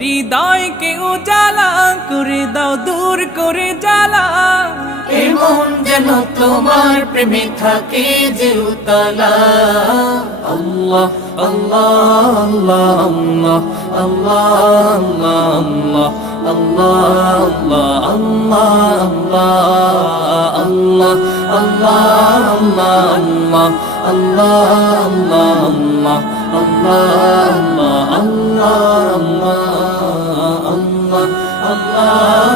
হৃদয়কে উজালা করে দাও, দূর করে জ্বালা। এমন যেন তোমার প্রেমে থাকে যে উতলা। আল্লাহ আল্লাহ আল্লাহ আল্লাহ আল্লাহ আল্লাহ আল্লাহ আল্লাহ আল্লাহ আল্লাহ আল্লাহ আল্লাহ আল্লাহ আল্লাহ আল্লাহ আল্লাহ আল্লাহ